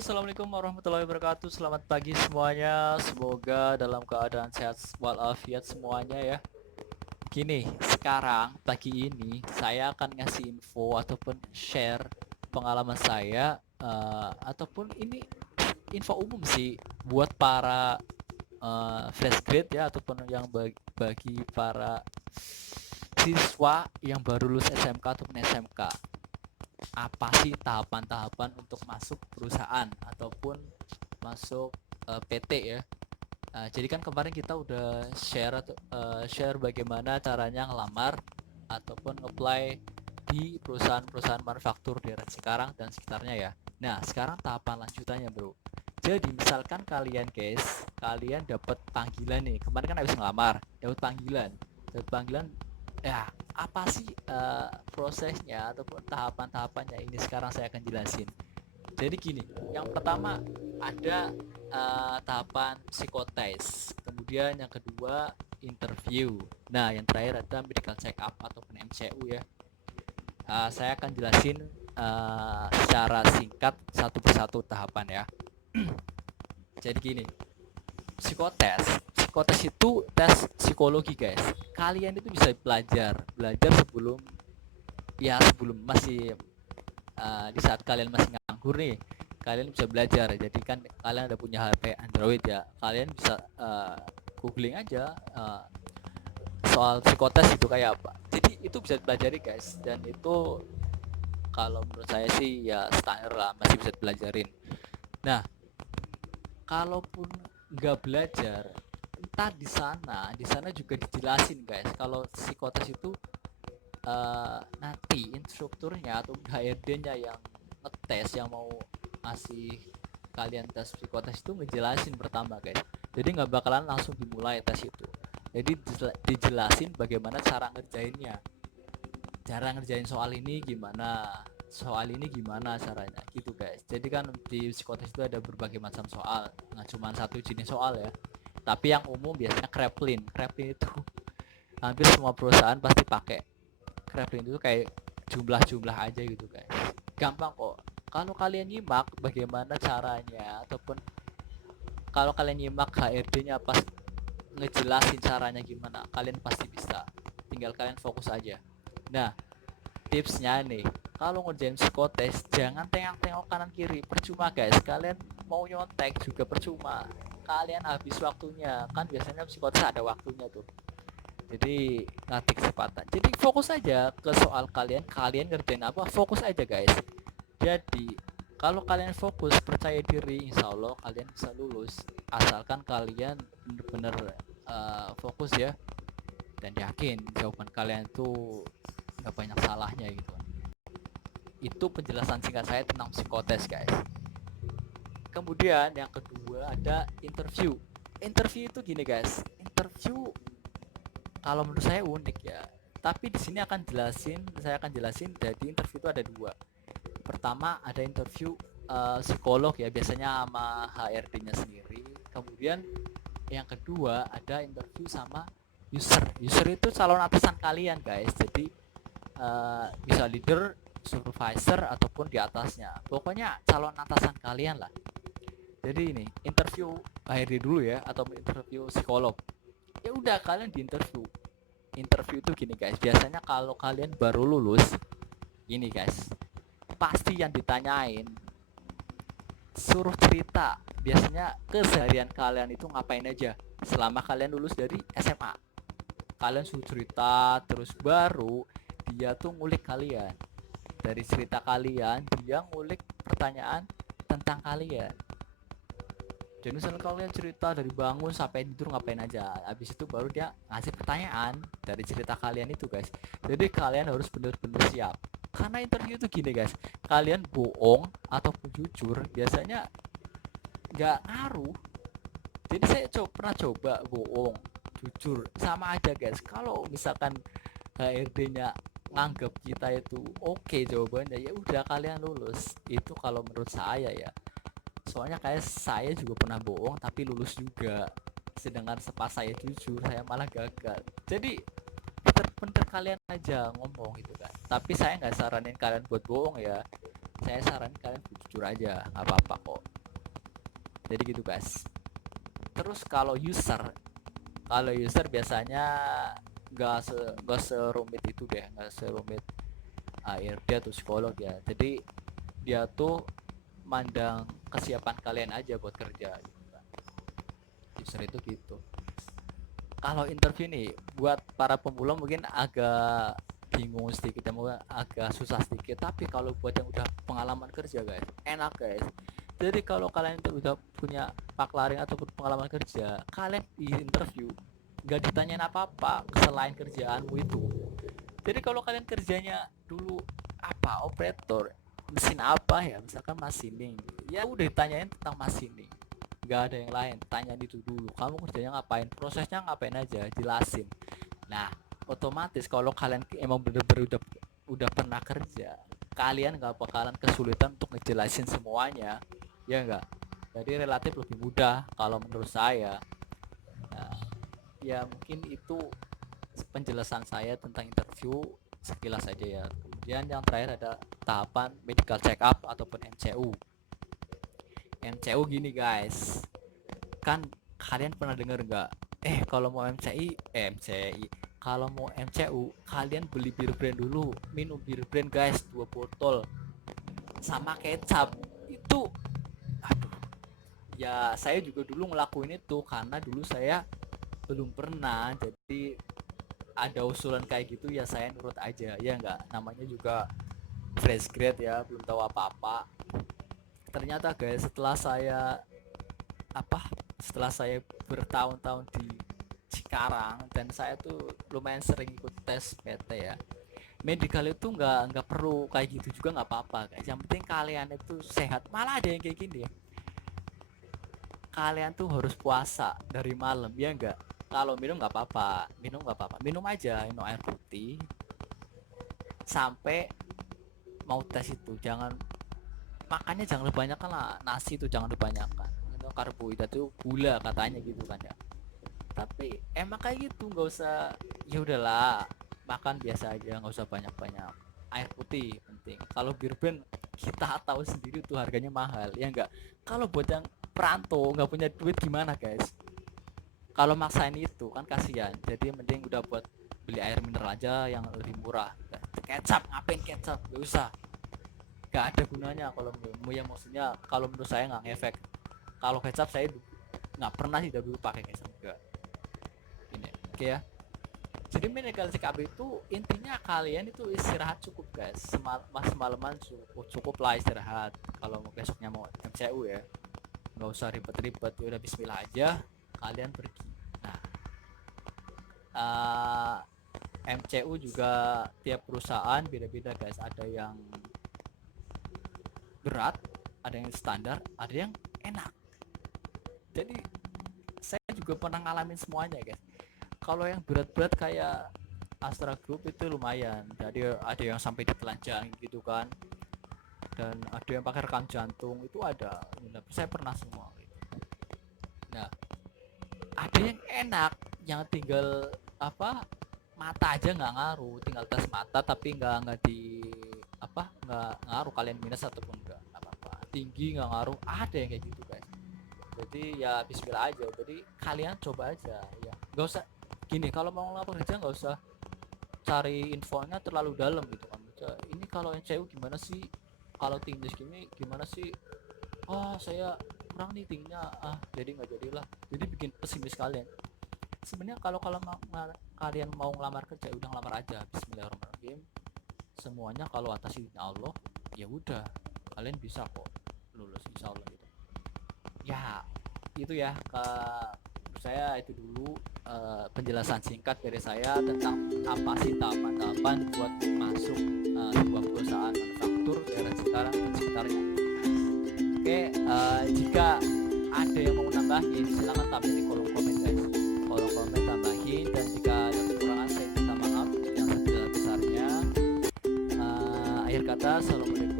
Assalamualaikum warahmatullahi wabarakatuh. Selamat pagi semuanya. Semoga dalam keadaan sehat walafiat semuanya ya. Gini, sekarang pagi ini saya akan ngasih info ataupun share pengalaman saya ataupun ini info umum sih buat para fresh grade ya ataupun yang bagi para siswa yang baru lulus SMK ataupun SMK. Apa sih tahapan-tahapan untuk masuk perusahaan ataupun masuk PT ya. Jadi kan kemarin kita udah share bagaimana caranya ngelamar ataupun apply di perusahaan-perusahaan manufaktur di Cikarang dan sekitarnya ya. Nah, sekarang tahapan lanjutannya, Bro. Jadi misalkan kalian guys, kalian dapat panggilan nih. Kemarin kan habis ngelamar, dapat panggilan. Dapat panggilan ya, apa sih prosesnya ataupun tahapan-tahapannya ini sekarang saya akan jelasin. Jadi gini, yang pertama ada tahapan psikotes, kemudian yang kedua interview. Nah, yang terakhir ada medical check up ataupun MCU ya. Saya akan jelasin secara singkat satu persatu tahapan ya. Jadi gini, psikotes itu tes psikologi guys. Kalian itu bisa belajar sebelum masih di saat kalian masih nganggur nih, kalian bisa belajar. Jadi kan kalian ada punya HP Android ya, kalian bisa googling aja soal psikotes itu kayak apa. Jadi itu bisa dipelajari guys, dan itu kalau menurut saya sih ya standar lah, masih bisa dipelajarin. Nah, kalaupun nggak belajar, entah di sana juga dijelasin guys kalau psikotes itu nanti instrukturnya atau HRD-nya yang ngetes, yang mau ngasih kalian tes psikotes itu ngejelasin pertama guys. Jadi nggak bakalan langsung dimulai tes itu. Jadi dijelasin bagaimana cara ngerjainnya, cara ngerjain soal ini gimana caranya gitu guys. Jadi kan di psikotes itu ada berbagai macam soal, nggak cuma satu jenis soal ya. Tapi yang umum biasanya Kraepelin itu hampir semua perusahaan pasti pakai. Kraepelin itu kayak jumlah-jumlah aja gitu guys, gampang kok. Kalau kalian nyimak bagaimana caranya ataupun kalau kalian nyimak HRD-nya pas ngejelasin caranya gimana, kalian pasti bisa, tinggal kalian fokus aja. Nah, tipsnya nih, kalau ngerjain psikotes jangan tengok-tengok kanan kiri, percuma guys. Kalian mau nyontek juga percuma, kalian habis waktunya. Kan biasanya psikotes ada waktunya tuh, jadi nanti kesempatan. Jadi fokus aja ke soal kalian ngerjain apa, fokus aja guys. Jadi kalau kalian fokus, percaya diri, insya Allah kalian bisa lulus, asalkan kalian bener-bener fokus ya, dan yakin jawaban kalian tuh nggak banyak salahnya gitu. Itu penjelasan singkat saya tentang psikotes guys. Kemudian yang kedua ada interview. Interview itu gini guys, interview kalau menurut saya unik ya. Tapi di sini saya akan jelasin. Jadi interview itu ada dua. Pertama ada interview psikolog ya, biasanya sama HRD-nya sendiri. Kemudian yang kedua ada interview sama user. User itu calon atasan kalian guys. Jadi bisa leader, supervisor ataupun di atasnya. Pokoknya calon atasan kalian lah. Jadi ini interview HRD dulu ya, atau interview psikolog. Ya udah, kalian di interview itu gini guys, biasanya kalau kalian baru lulus ini guys, pasti yang ditanyain suruh cerita biasanya keseharian kalian itu ngapain aja selama kalian lulus dari SMA. Kalian suruh cerita, terus baru dia tuh ngulik kalian. Dari cerita kalian dia ngulik pertanyaan tentang kalian. Jadi misalnya kalian cerita dari bangun sampai tidur ngapain aja, habis itu baru dia ngasih pertanyaan dari cerita kalian itu guys. Jadi kalian harus benar-benar siap. Karena interview itu gini guys, kalian bohong ataupun jujur biasanya nggak ngaruh. Jadi saya pernah coba bohong, jujur, sama aja guys. Kalau misalkan HRD-nya nganggap kita itu oke jawabannya, ya udah kalian lulus. Itu kalau menurut saya ya. Soalnya kayak saya juga pernah bohong tapi lulus juga, sedangkan pas saya jujur saya malah gagal. Jadi pinter-pinter kalian aja ngomong gitu kan, tapi saya nggak saranin kalian buat bohong ya. saya saran kalian jujur aja, nggak apa-apa kok. Jadi gitu guys. Terus kalau user biasanya nggak serumit itu deh, nggak serumit ARD atau psikolog ya. Jadi dia tuh mandang kesiapan kalian aja buat kerja gitu kan. User itu gitu. Kalau interview nih buat para pemula mungkin agak bingung sedikit ya, mungkin agak susah sedikit, tapi kalau buat yang udah pengalaman kerja guys, enak guys. Jadi kalau kalian itu udah punya paklaring ataupun pengalaman kerja, kalian di interview nggak ditanyain apa-apa selain kerjaanmu itu. Jadi kalau kalian kerjanya dulu apa, operator mesin apa ya, misalkan machining, ya udah ditanyain tentang machining, nggak ada yang lain, tanyain itu dulu, kamu kerjanya ngapain, prosesnya ngapain aja, jelasin. Nah otomatis kalau kalian emang bener-bener udah pernah kerja, kalian nggak bakalan kesulitan untuk ngejelasin semuanya, ya enggak. Jadi relatif lebih mudah kalau menurut saya. Nah, ya mungkin itu penjelasan saya tentang interview sekilas saja ya. Kemudian yang terakhir ada tahapan medical check up ataupun MCU. MCU gini guys, kan kalian pernah dengar nggak, kalau mau MCI, kalau mau MCU kalian beli bir brand dulu, minum bir brand guys 2 botol sama kecap itu. Aduh, ya saya juga dulu ngelakuin itu karena dulu saya belum pernah, jadi ada usulan kayak gitu ya saya nurut aja, ya enggak, namanya juga fresh grade ya, belum tahu apa-apa. Ternyata guys, setelah saya bertahun-tahun di Cikarang dan saya tuh lumayan sering ikut tes PT ya, medical itu nggak perlu kayak gitu juga, nggak apa-apa guys, yang penting kalian itu sehat. Malah ada yang kayak gini ya, kalian tuh harus puasa dari malam, ya enggak. Kalau minum nggak apa-apa, minum aja, minum air putih sampai mau tes itu. Jangan makannya, jangan kebanyakan lah, nasi itu jangan kebanyakan, itu karbohidrat itu gula katanya gitu kan ya. Tapi emang kayak gitu, nggak usah, ya udahlah makan biasa aja, nggak usah banyak-banyak. Air putih penting. Kalau bir brand kita tahu sendiri tuh harganya mahal, ya enggak. Kalau buat yang perantau nggak punya duit gimana guys, kalau maksain itu kan kasihan. Jadi mending udah buat beli air mineral aja yang lebih murah. Kecap, ngapain kecap, gak usah, gak ada gunanya. Kalau yang maksudnya kalau menurut saya nggak ngefek. Kalau kecap saya nggak pernah sih dulu pakai kecap enggak ini. Oke ya, jadi medical check up itu intinya kalian itu istirahat cukup guys, semalaman cukup lah istirahat. Kalau besoknya mau MCU ya nggak usah ribet-ribet, udah bismillah aja kalian pergi. Nah, MCU juga tiap perusahaan beda-beda guys, ada yang berat, ada yang standar, ada yang enak. Jadi saya juga pernah ngalamin semuanya guys. Kalau yang berat-berat kayak Astra Group itu lumayan, jadi ada yang sampai ditelanjangi gitu kan, dan ada yang pakai rekam jantung itu ada. Nah, saya pernah semua gitu. Nah, ada yang enak, yang tinggal mata aja nggak ngaruh, tinggal tes mata tapi nggak nggak ngaruh kalian minus ataupun enggak apa-apa, tinggi nggak ngaruh, ada yang kayak gitu guys. Jadi ya bismillah aja, jadi kalian coba aja ya, nggak usah gini, kalau mau ngelamar kerja nggak usah cari infonya terlalu dalam gitu kan. Ini kalau NCU gimana sih, kalau tinggi gini gimana sih, saya kurang nih tingginya, jadi nggak jadilah, jadi bikin pesimis kalian. Sebenarnya kalau kalian mau ngelamar kerja udah ngelamar aja, bismillahirrahmanirrahim, semuanya kalau atas izin Allah ya udah kalian bisa kok lulus insyaallah gitu ya. Itu ya, saya itu dulu penjelasan singkat dari saya tentang apa sih tahapan-tahapan buat masuk sebuah perusahaan manufaktur daerah Cikarang dan sekitarnya. Oke, jika ada yang mau nambahin silahkan tampil di kolom komen guys, kolom komen tambahin, dan jika ada kekurangan saya minta maaf yang sebesar-besarnya. Akhir kata, assalamualaikum